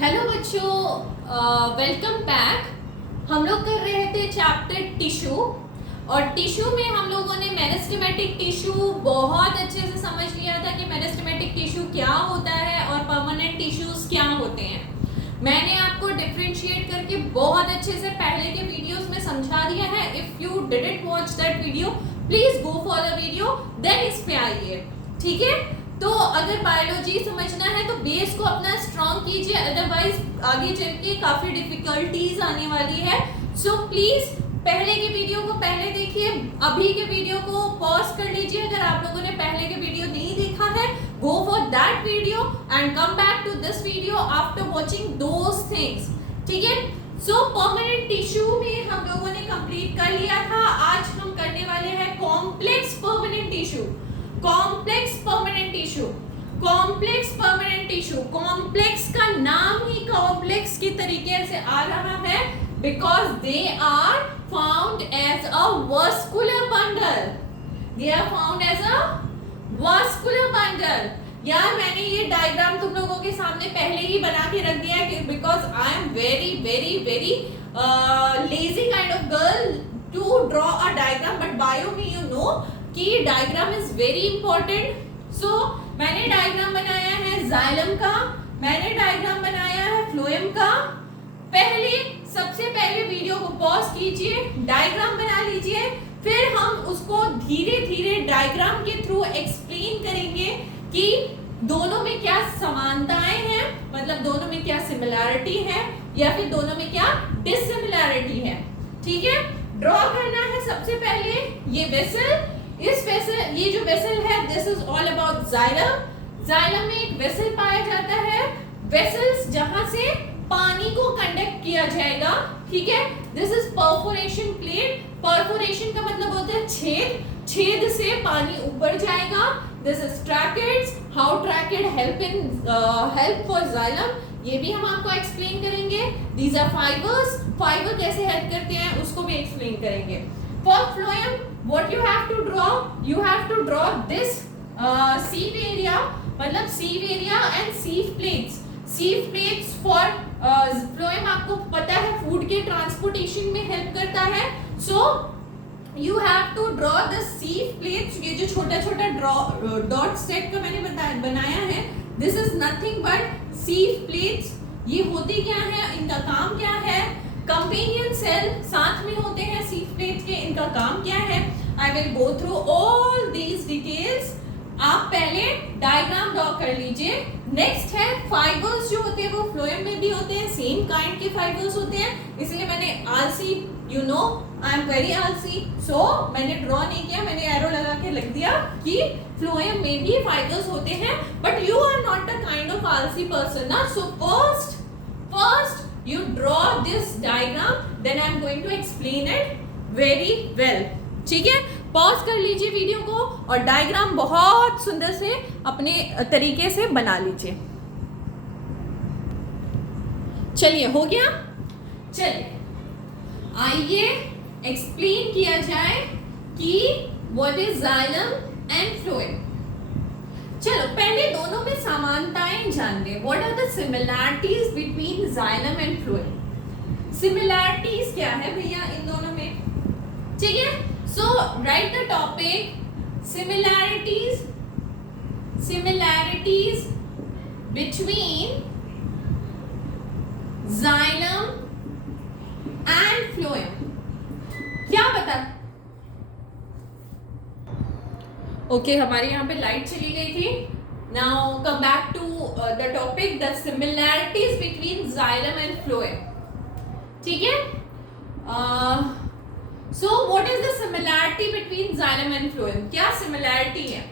Hello बच्चों, welcome back. हम लोग कर रहे थे चैप्टर टिश्यू और टिश्यू में हम लोगों ने मेरिस्टेमेटिक टिश्यू बहुत अच्छे से समझ लिया था कि मेरिस्टेमेटिक टिश्यू क्या होता है और परमानेंट टिश्यूज क्या होते हैं। मैंने आपको डिफरेंशिएट करके बहुत अच्छे से पहले के वीडियोस में समझा दिया है। If you didn't watch that video please go for the video, then इस पे आइए, ठीक है। तो अगर बायोलॉजी समझना है तो बेस को अपना स्ट्रॉन्ग कीजिए, अदरवाइज आगे चल के काफी डिफिकल्टीज आने वाली है। सो प्लीज पहले के वीडियो को पहले देखिए, अभी के वीडियो को पॉज कर लीजिए अगर आप लोगों ने पहले के वीडियो नहीं देखा है। Go for that video and come back to this video after watching those things, ठीक है। सो परमानेंट टिश्यू में हम लोगों ने कंप्लीट कर लिया था। आज हम करने वाले हैं complex permanent tissue. Complex permanent tissue, complex permanent tissue. Complex का नाम ही कॉम्प्लेक्स की तरीके से आ रहा है because they are found as a vascular bundle. They are found as a vascular bundle. यार मैंने ये डायग्राम तुम लोगों के सामने पहले ही बना के रख दिया है because I am very very very lazy kind of girl to draw a diagram, but bio में यू नो कि diagram is very important. So मैंने डायग्राम बनाया है जाइलम का, मैंने डायग्राम बनाया है फ्लोएम का। पहले सबसे पहले वीडियो को पॉज कीजिए, डायग्राम बना लीजिए, फिर हम उसको धीरे धीरे डायग्राम के थ्रू एक्सप्लेन करेंगे कि दोनों में क्या समानताएं हैं, मतलब दोनों में क्या सिमिलैरिटी है या फिर दोनों में क्या डिसिमिलैरिटी है, ठीक है। ड्रॉ करना है सबसे पहले ये वेसल। इस वेसल, ये जो वेसल है this is all about xylem. Xylem में एक वेसल पाया जाता है, वेसल्स जहां से पानी को कंडक्ट किया जाएगा, ठीक है। This is perforation plate. Perforation का मतलब होता है छेद, छेद से पानी ऊपर जाएगा। This is tracheids, how ट्रैकेट help for xylem, ये भी हम आपको एक्सप्लेन करेंगे। दीज आर फाइबर्स, फाइबर कैसे हेल्प करते हैं उसको भी एक्सप्लेन करेंगे। For phloem what you have to draw, you have to draw this sieve area, मतलब sieve area and sieve plates। sieve plates for phloem आपको पता है फूड के ट्रांसपोर्टेशन में हेल्प करता है। so you have to draw the sieve plates। ये जो छोटा छोटा डॉट सेट का मैंने बनाया है, this is nothing but sieve plates। ये होती क्या है, इनका काम क्या है, कंपेनियन सेल साथ में होते हैं sieve plates के, इनका काम क्या है। I will go through all these details। आप पहले डायग्राम ड्रॉ कर लीजिए। नेक्स्ट है फाइबर्स जो होते हैं वो फ्लोएम में भी होते हैं, सेम काइंड के फाइबर्स होते हैं, इसलिए मैंने आलसी, you know I am very आलसी, सो मैंने ड्रॉ नहीं किया, मैंने एरो लगा के लिख दिया कि फ्लोएम में भी फाइबर्स होते हैं, but you are not a kind of आलसी पर्सन ना। So first you draw this diagram, then I am going to explain it very well, ठीक है। पॉज कर लीजिए वीडियो को और डायग्राम बहुत सुंदर से अपने तरीके से बना लीजिए। चलिए हो गया, चलिए आइए एक्सप्लेन किया जाए कि what is xylem and phloem. चलो पहले दोनों में समानताएं जान लें। What are the similarities between xylem and phloem. Similarities क्या है भैया इन दोनों में, ठीक है। So write the topic similarities between xylem and phloem. क्या बता, ओके हमारे यहाँ पे लाइट चली गई थी। Now come back to the topic, the similarities between xylem and phloem, ठीक है। So what is the similarity between xylem and phloem. क्या सिमिलैरिटी है,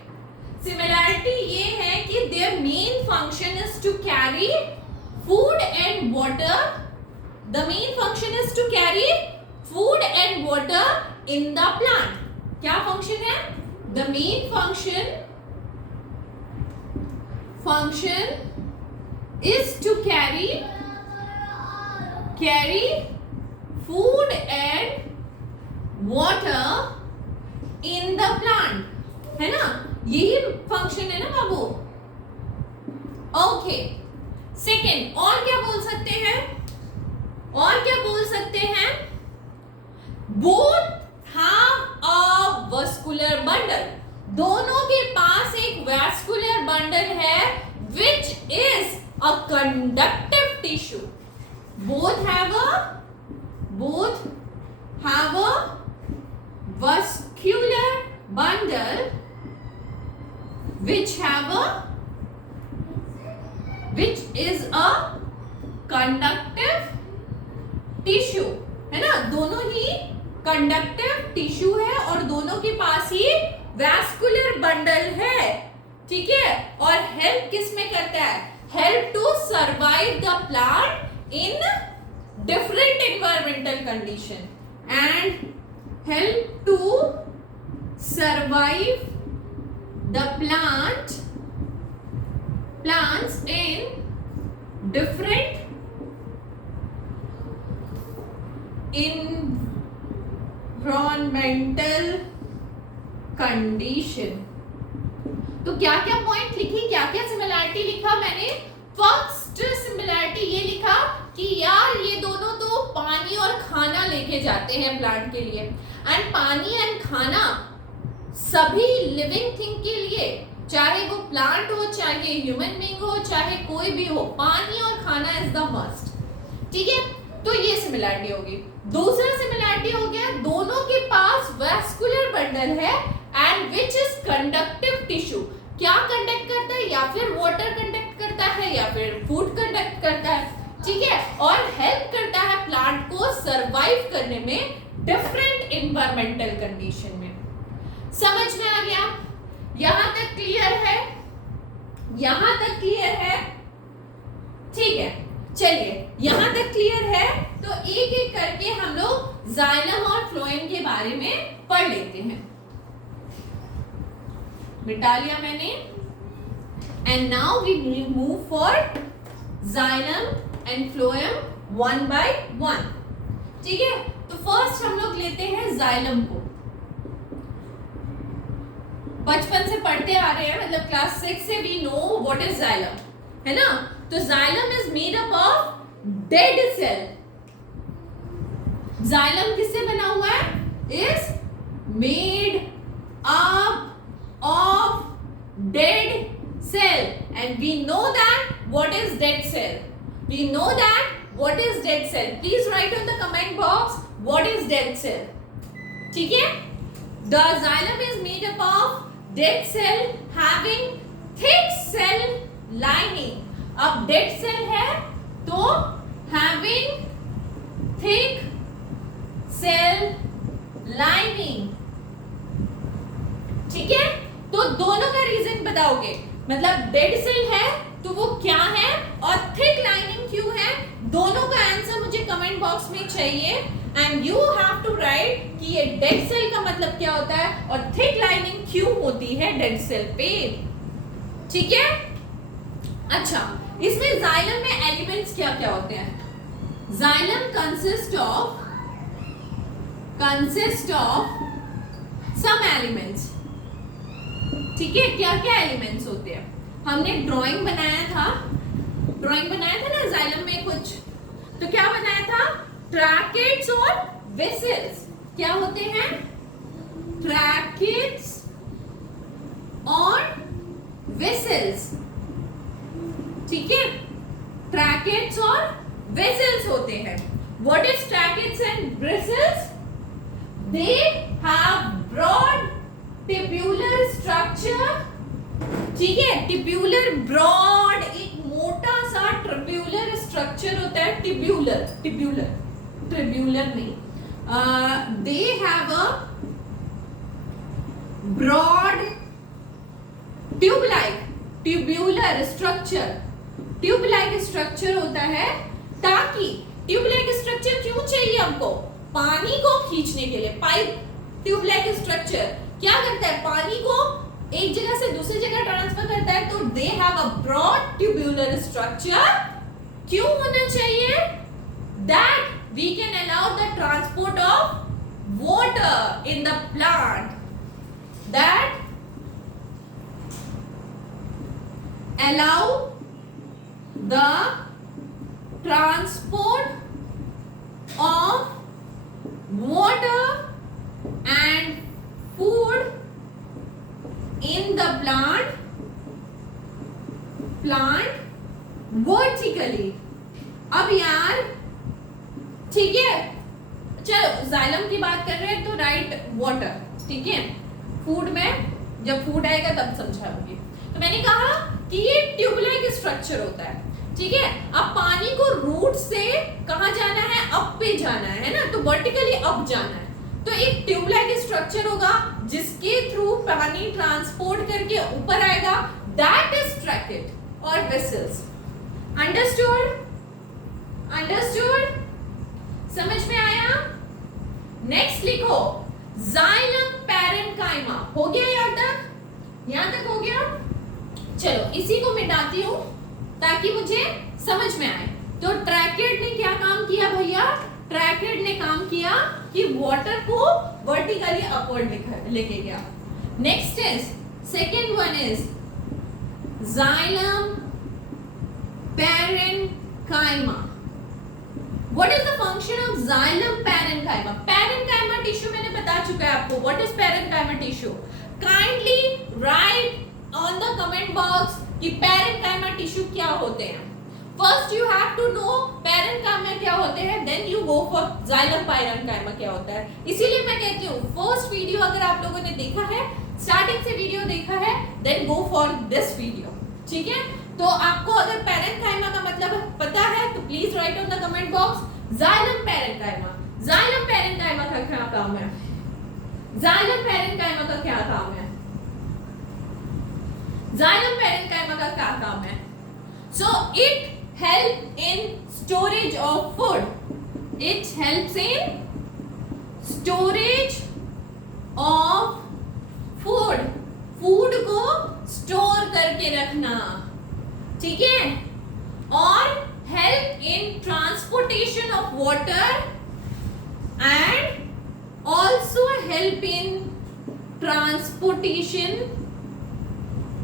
सिमिलैरिटी ये है कि their main function is to carry food and water. The main function is to carry food and water in the plant. क्या function है, the main function is to carry food and water in the plant, है ना, यही function है ना बाबू। Okay second, और क्या बोल सकते हैं, और क्या बोल सकते हैं, both have a vascular bundle, दोनों के पास एक वैस्कुलर बंडल है which is a conductive tissue. Both have a vascular bundle which is a conductive tissue, है ना, दोनों ही कंडक्टिव टिश्यू है और दोनों के पास ही वैस्कुलर बंडल है, ठीक है। और हेल्प किस में करता है, help to survive the plant in different environmental condition and help to survive the plants in different environmental condition। तो क्या क्या पॉइंट लिखी, क्या क्या सिमिलैरिटी लिखा मैंने। फर्स्ट सिमिलैरिटी ये लिखा कि यार ये दोनों तो पानी और खाना लेके जाते हैं प्लांट के लिए, एंड पानी एंड खाना सभी लिविंग थिंग के लिए, चाहे वो प्लांट हो, चाहे ह्यूमन बीइंग हो, चाहे कोई भी हो, पानी और खाना इज द मस्ट, ठीक है। तो ये सिमिलैरिटी होगी। दूसरा सिमिलैरिटी हो गया, दोनों के पास वैस्कुलर बंडल है and which is conductive tissue. क्या कंडक्ट करता है, या फिर वाटर कंडक्ट करता है या फिर फूड कंडक्ट करता है, ठीक है, और हेल्प करता है प्लांट को सरवाइव करने में डिफरेंट एनवायरमेंटल कंडीशन में। समझ में आ गया, यहां तक क्लियर है, यहां तक क्लियर है, ठीक है। चलिए यहां तक क्लियर है, तो एक एक करके हम लोग जाइलम और फ्लोएम के बारे में पढ़ लेते हैं। मिटा लिया मैंने, and now we move for xylem and phloem one by one, ठीक है। तो फर्स्ट हम लोग लेते हैं जाइलम को। बचपन से पढ़ते आ रहे हैं, मतलब क्लास 6 से we know what is xylem, है ना। तो xylem is made up of dead cell. Xylem किससे बना हुआ है, is made up of dead cell, and we know that what is dead cell, we know that what is dead cell. Please write on the comment box what is dead cell, ठीक है। The xylem is made up of dead cell having thick cell lining। अब dead cell है तो having thick cell lining, ठीक है। तो दोनों का रीजन बताओगे, मतलब डेड सेल है तो वो क्या है और थिक लाइनिंग क्यों है, दोनों का आंसर मुझे कमेंट बॉक्स में चाहिए। And you have to write कि ये डेड सेल का मतलब क्या होता है और थिक लाइनिंग क्यों होती है डेड सेल पे, ठीक है। अच्छा, इसमें जाइलम में एलिमेंट्स क्या क्या होते हैं। Xylem consist of some elements, ठीक है। क्या क्या एलिमेंट्स होते हैं, हमने ड्राइंग बनाया था ना जाइलम में कुछ, तो क्या बनाया था, ट्रैकेट्स और वेसल्स। क्या होते हैं, ट्रैकेट्स और वेसल्स, ठीक है। ट्रैकेट्स और वेसल्स होते हैं। What is tracheids and vessels, they have broad tubular structure, ठीक है। टिब्यूलर ब्रॉड, एक मोटा सा ट्रिब्यूलर स्ट्रक्चर होता है, ट्रिब्यूलर नहीं, they have a broad tube like structure होता है, ताकि ट्यूब लाइक स्ट्रक्चर क्यों चाहिए हमको, पानी को खींचने के लिए। पाइप ट्यूब लाइक स्ट्रक्चर क्या करता है, पानी को एक जगह से दूसरी जगह ट्रांसफर करता है, तो they have a broad tubular structure. क्यों होना चाहिए, that we can allow the transport of water in the plant, that allow the transport of water and food in the plant vertically. अब यार ठीक है, चलो जाइलम की बात कर रहे हैं तो राइट वाटर, ठीक है, फूड में जब फूड आएगा तब समझाऊंगी। तो मैंने कहा कि ये ट्यूब लाइक स्ट्रक्चर होता है, ठीक है। अब पानी को रूट से कहाँ जाना है, अप पे जाना है ना, तो वर्टिकली अप जाना है, तो एक ट्यूब लाइक स्ट्रक्चर होगा जिसके थ्रू पानी ट्रांसपोर्ट करके ऊपर आएगा, दैट इज ट्रैकेट और वेसल्स। अंडरस्टूड? समझ में आया? नेक्स्ट लिखो जाइलम पैरेन्काइमा। हो गया यहाँ तक हो गया? चलो इसी को मिटाती हूँ ताकि मुझे समझ में आए। तो ट्रैकेट ने क्या काम किया भैया? ट्रैकेट ने काम किया कि वाटर को वर्टिकली अपवर्ड लेके गया। Next is second one is xylem parenchyma. What is the function of xylem parenchyma? Parenchyma tissue मैंने बता चुका है आपको। What is parenchyma tissue? Kindly write on the comment box कि पैरेन्काइमा टिश्यू क्या होते हैं। First you have to know parenchyma क्या होते हैं, then you go for xylem parenchyma क्या होता है। इसीलिए मैं कहती हूँ फर्स्ट वीडियो अगर आप लोगों ने देखा है, स्टार्टिंग से वीडियो देखा है, then go for this video, ठीक है। तो आपको अगर पैरेन्काइमा का मतलब पता है तो please write on the comment box xylem parenchyma. Xylem parenchyma का क्या काम है? जाइलम पैरेन्काइमा का क्या काम है? जाइलम पैरेन्काइमा का क्या काम है? So it helps in storage of food. It helps in storage of food. Food को स्टोर करके रखना, ठीक है। और help in transportation of water and also help in transportation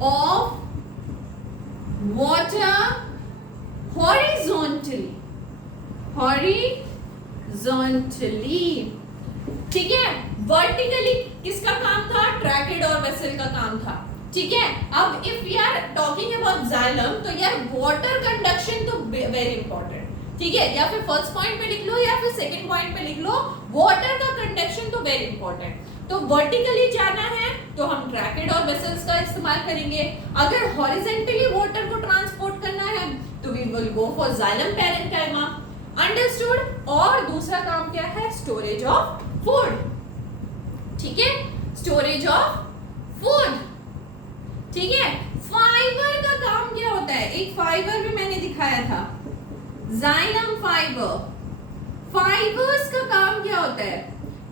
of water horizontally, ठीक है। वर्टिकली किसका काम था? ट्रैकेड और वेसल का काम था, ठीक है। अब if we are talking about xylem तो यार वाटर कंडक्शन तो वेरी इंपॉर्टेंट, ठीक है। या फिर फर्स्ट पॉइंट पे लिख लो या फिर सेकंड पॉइंट पे लिख लो, वाटर का कंडक्शन तो वेरी इंपॉर्टेंट। तो वर्टिकली जाना है तो हम ट्रैकेड और वेसल्स का इस्तेमाल करेंगे। अगर हॉरिजॉन्टली वाटर को ट्रांसपोर्ट करना है तो we will go for xylem parenchyma. Understood? और दूसरा काम क्या है? स्टोरेज ऑफ फूड, ठीक है, स्टोरेज ऑफ फूड, ठीक है। फाइबर का काम क्या होता है? एक फाइबर भी मैंने दिखाया था, जाइलम फाइबर। फाइबर्स का काम क्या होता है?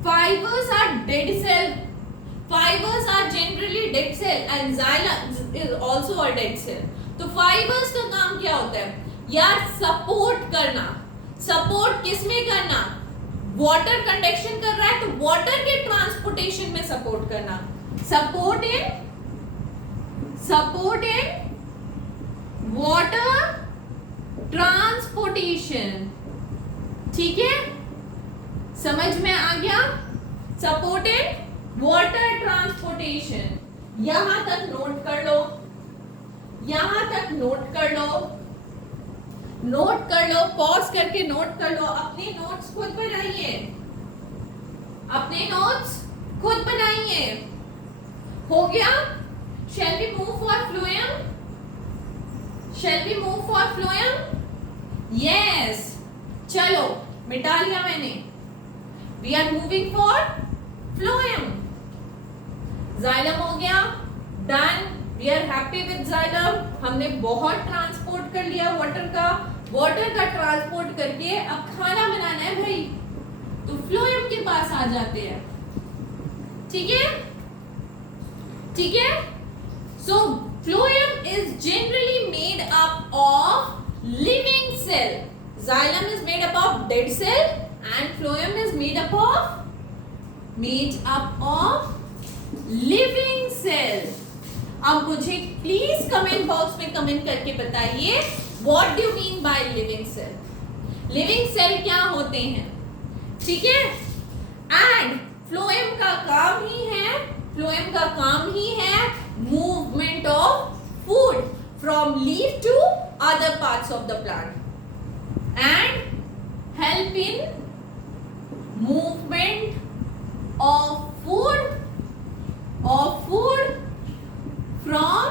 Fibers are dead cell. Fibers are generally dead cell and xylem is also a dead cell. तो fibers का काम क्या होता है? यार सपोर्ट करना। सपोर्ट किस में करना? वाटर कंडक्शन कर रहा है तो वाटर के ट्रांसपोर्टेशन में सपोर्ट करना। सपोर्ट इन वाटर ट्रांसपोर्टेशन, ठीक है। समझ में आ गया? Supported water transportation. यहां तक नोट कर लो, पॉज करके नोट कर लो। अपने नोट्स खुद बनाइए। हो गया? Shall we move for phloem? Yes. चलो मिटा लिया मैंने। We are moving for phloem. Xylem हो गया, done. We are happy with xylem. हमने बहुत ट्रांसपोर्ट कर लिया वाटर का ट्रांसपोर्ट करके अब खाना बनाना है भाई, तो phloem के पास आ जाते हैं, ठीक है। So phloem is generally made up of living cell. Xylem is made up of dead cell and phloem is made up of living cell. अब मुझे प्लीज कमेंट बॉक्स में कमेंट करके बताइए what do you mean by living cell. Living cell क्या होते हैं, ठीक है। एंड फ्लोएम का काम ही है movement of food from leaf to other parts of the plant and help in movement of food from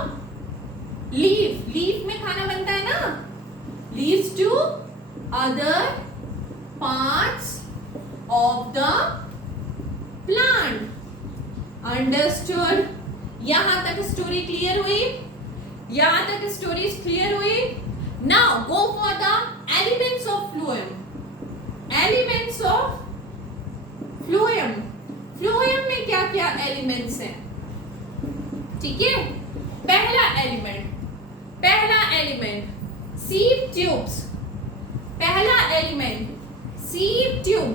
leaf में खाना बनता है ना, leaves to other parts of the plant. Understood? यहां तक स्टोरी क्लियर हुई? यहां तक स्टोरी क्लियर हुई? Now go for the elements of phloem. Elements of phloem, phloem में क्या क्या एलिमेंट्स हैं, ठीक है। पहला एलिमेंट सीव ट्यूब्स। पहला एलिमेंट सीव ट्यूब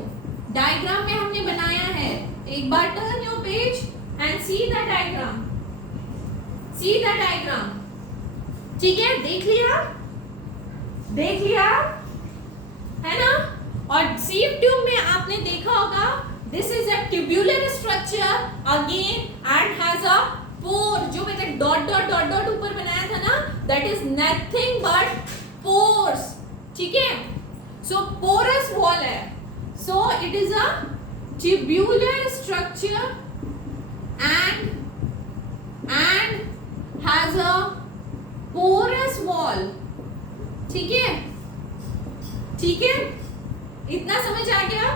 डायग्राम में हमने बनाया है। एक बार turn your page and see the diagram, ठीक है। देख लिया है ना। और सीव ट्यूब में आपने देखा होगा this is a tubular structure again and has a pore. जो मैंने डॉट डॉट डॉट डॉट ऊपर बनाया था ना, that is nothing but pores, ठीक है। सो पोरस वॉल है, so it is a tubular structure and has a porous wall, ठीक है। इतना समझ आ गया?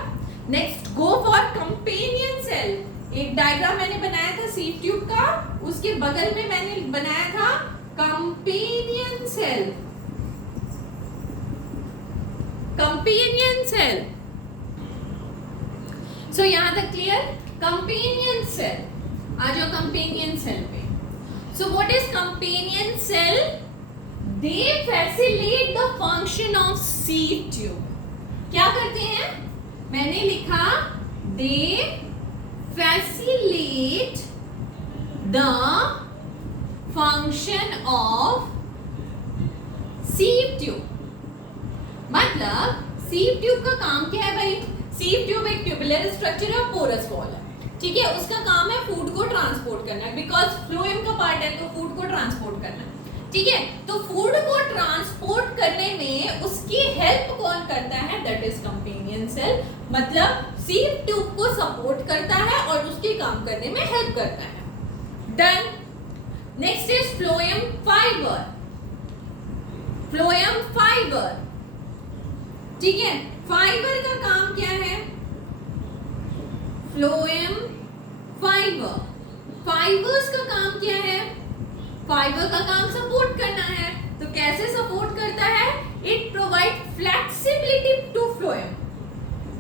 Next go for companion cell. एक डायग्राम मैंने बनाया था सीव ट्यूब का, उसके बगल में मैंने बनाया था कंपेनियन सेल। सो यहां तक क्लियर? Companion cell. आ जाओ कंपेनियन सेल पे। So what is companion cell? They facilitate the function of sieve tube. क्या करते हैं? मैंने लिखा दे facilitate the function of sieve tube। मतलब sieve tube का काम क्या है भाई? sieve tube एक ट्यूबुलर स्ट्रक्चर है, पोरस वॉल है, ठीक है। उसका काम है फूड को ट्रांसपोर्ट करना, बिकॉज फ्लोएम का पार्ट है तो फूड को ट्रांसपोर्ट करना, ठीक है। तो फूड को ट्रांसपोर्ट करने में उसकी हेल्प कौन करता है? That is companion cell. मतलब सीव ट्यूब को सपोर्ट करता है और उसके काम करने में हेल्प करता है। Done. Next is phloem fibre. ठीक है। फाइबर का काम क्या है? फ्लोएम फाइबर्स का काम क्या है? फाइबर का काम सपोर्ट करना है। तो कैसे सपोर्ट करता है? It provide flexibility to phloem.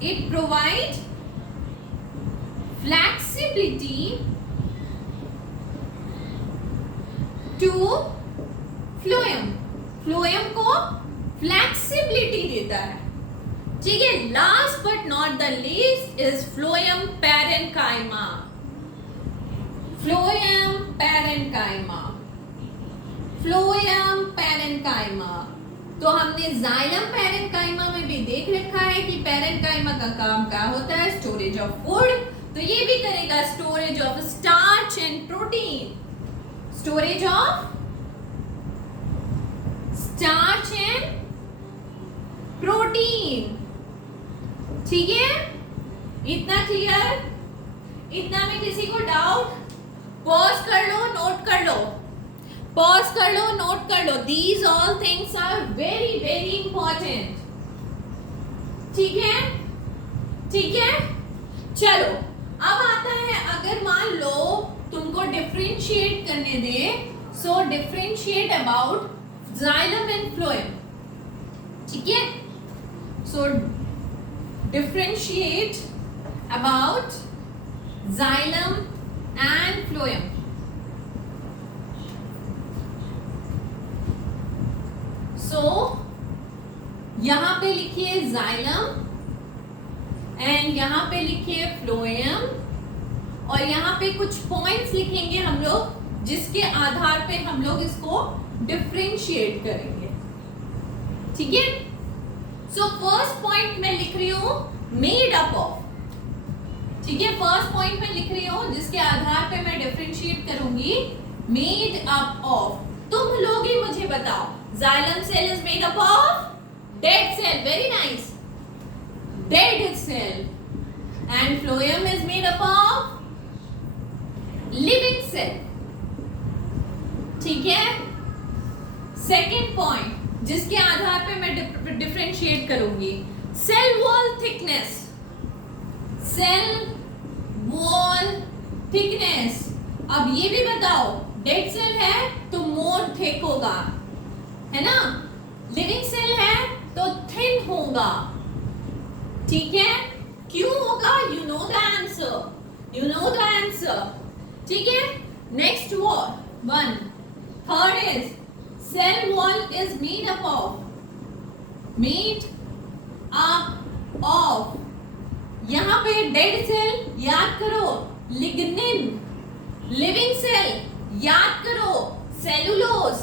It provides flexibility to phloem। phloem को flexibility देता है, ठीक है। Last but not the least is phloem parenchyma। तो हमने जाइलम पैरेन्काइमा में भी देख रखा है कि पैरेन्काइमा का काम क्या होता है? Storage of food. तो ये भी करेगा storage of starch and protein. Storage of starch and protein, ठीक है। इतना क्लियर? इतना में किसी को डाउट? पॉज कर लो, नोट कर लो। These all things are very very important, ठीक है। चलो अब आता है, अगर मान लो तुमको डिफरेंशिएट करने दे, so differentiate about xylem and phloem, ठीक है। So differentiate about xylem and phloem. So यहां पे लिखिए जाइलम एंड यहां पे लिखिए फ्लोएम, और यहां पे कुछ पॉइंट्स लिखेंगे हम लोग जिसके आधार पे हम लोग इसको डिफरेंशिएट करेंगे। ठीक है, सो फर्स्ट पॉइंट मैं लिख रही हूं मेड अप ऑफ। ठीक है, फर्स्ट पॉइंट में लिख रही हूं जिसके आधार पे मैं डिफरेंशिएट करूंगी, मेड अप ऑफ। तुम लोग ही मुझे बताओ, xylem cell is made up of dead cell, very nice, dead cell, and phloem is made up of living cell. ठीक है, सेकेंड पॉइंट जिसके आधार पे मैं डिफरेंशिएट करूंगी, cell wall thickness, cell wall thickness. अब ये भी बताओ, डेड सेल है तो मोर थिक होगा, है ना, लिविंग सेल है तो थिन होगा। ठीक है, क्यों होगा? You know the answer, you know the answer. ठीक है, next one, third is cell wall is made up of, made up of, यहां पे डेड सेल याद करो लिग्निन, लिविंग सेल याद करो सेलुलोज,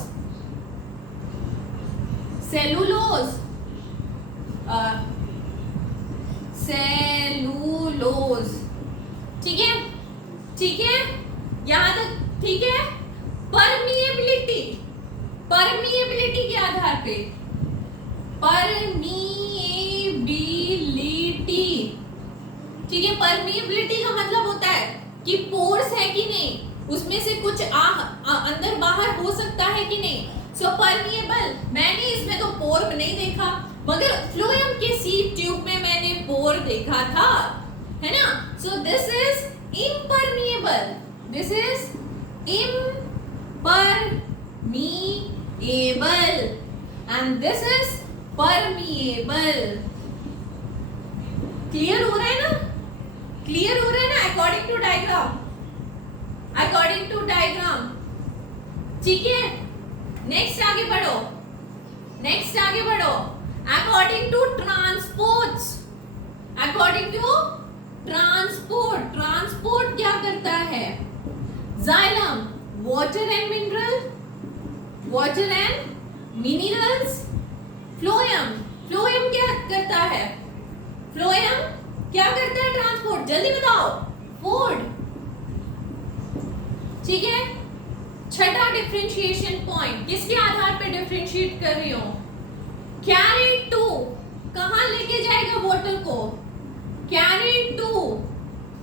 सेलुलोज, सेलुलोज। ठीक है, ठीक है, यहां तक ठीक है। परमिएबिलिटी, परमिएबिलिटी के आधार पे, परमिएबिलिटी, ठीक है, परमिएबिलिटी का मतलब होता है कि पोर्स है कि नहीं, उसमें से कुछ अंदर बाहर हो सकता है कि नहीं। सो परमिएबल, मैंने इसमें तो पोर नहीं देखा, मगर फ्लोएम के सीड ट्यूब में मैंने पोर देखा था, है ना। So this is impermeable, this is impermeable and this is permeable. Clear हो रहा है ना, क्लियर हो रहा है ना, according to diagram, according to diagram. ठीक है, नेक्स्ट आगे बढ़ो, नेक्स्ट आगे बढ़ो। According to transports, according to transport, transport क्या करता है? Xylem water and mineral, water and minerals. Phloem, phloem क्या करता है? फ्लोएम क्या करता है ट्रांसपोर्ट? जल्दी बताओ, फूड। ठीक है, छठा डिफरेंशिएशन पॉइंट, किसके आधार पे डिफरेंशिएट कर रही हूं? कैरी टू कहां लेके जाएगा वाटर को? कैरी टू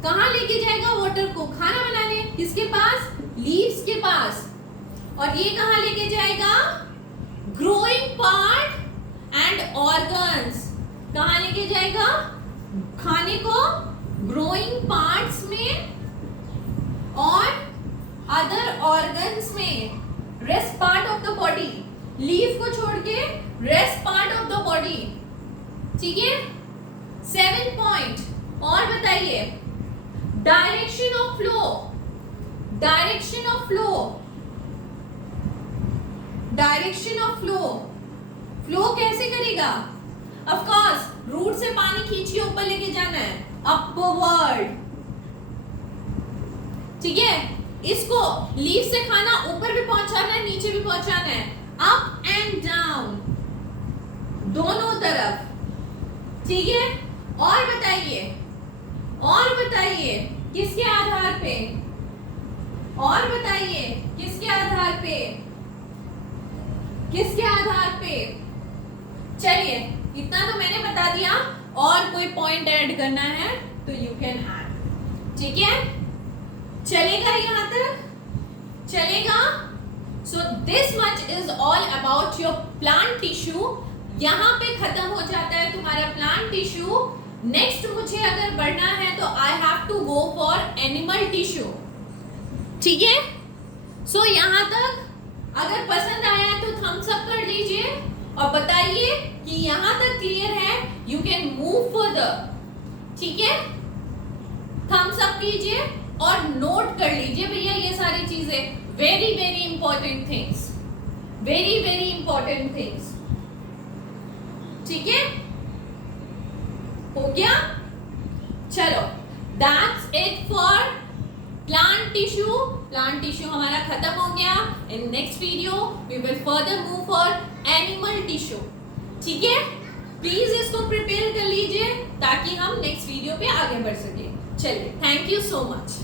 कहां लेके जाएगा वाटर को? खाना बनाने, किसके पास? लीव्स के पास। और ये कहां लेके जाएगा? Growing part and organs. कहां लेके जाएगा? खाने को ग्रोइंग पार्ट्स में और अदर ऑर्गन्स में, rest part of the body, leaf को छोड़ के rest part of the body. ठीक है, 7 पॉइंट और बताइए। Direction of flow, direction of flow, direction of flow, flow कैसे करेगा? ऑफ कोर्स रूट से पानी खींच के ऊपर लेके जाना है, अपवर्ड। ठीक है, इसको लीफ से खाना ऊपर भी पहुंचाना है, नीचे भी पहुंचाना है, अप एंड डाउन, दोनों तरफ। ठीक है, और बताइए, और बताइए किसके आधार पे? और बताइए किसके आधार पे? किसके आधार पे? चलिए, इतना तो मैंने बता दिया, और कोई पॉइंट ऐड करना है तो यू कैन ऐड। ठीक है, चलेगा यहां तक? चलेगा? So this much is all about your plant tissue. यहां पे खत्म हो जाता है तुम्हारा प्लांट टिश्यू। नेक्स्ट मुझे अगर बढ़ना है तो I have to go for animal tissue. ठीक है, सो यहां तक अगर पसंद आया है तो थम्स अप कर लीजिए और बताइए कि यहां तक क्लियर है, यू कैन मूव फर्दर। ठीक है, थम्स अप कीजिए और नोट कर लीजिए भैया ये सारी चीजें, very very important things, very very important things. ठीक है, हो गया? चलो, that's it for plant tissue हमारा खत्म हो गया। In next video we will further move for animal tissue. ठीक है, प्लीज इसको प्रिपेयर कर लीजिए ताकि हम नेक्स्ट वीडियो पे आगे बढ़ सके। चलिए, थैंक यू सो मच।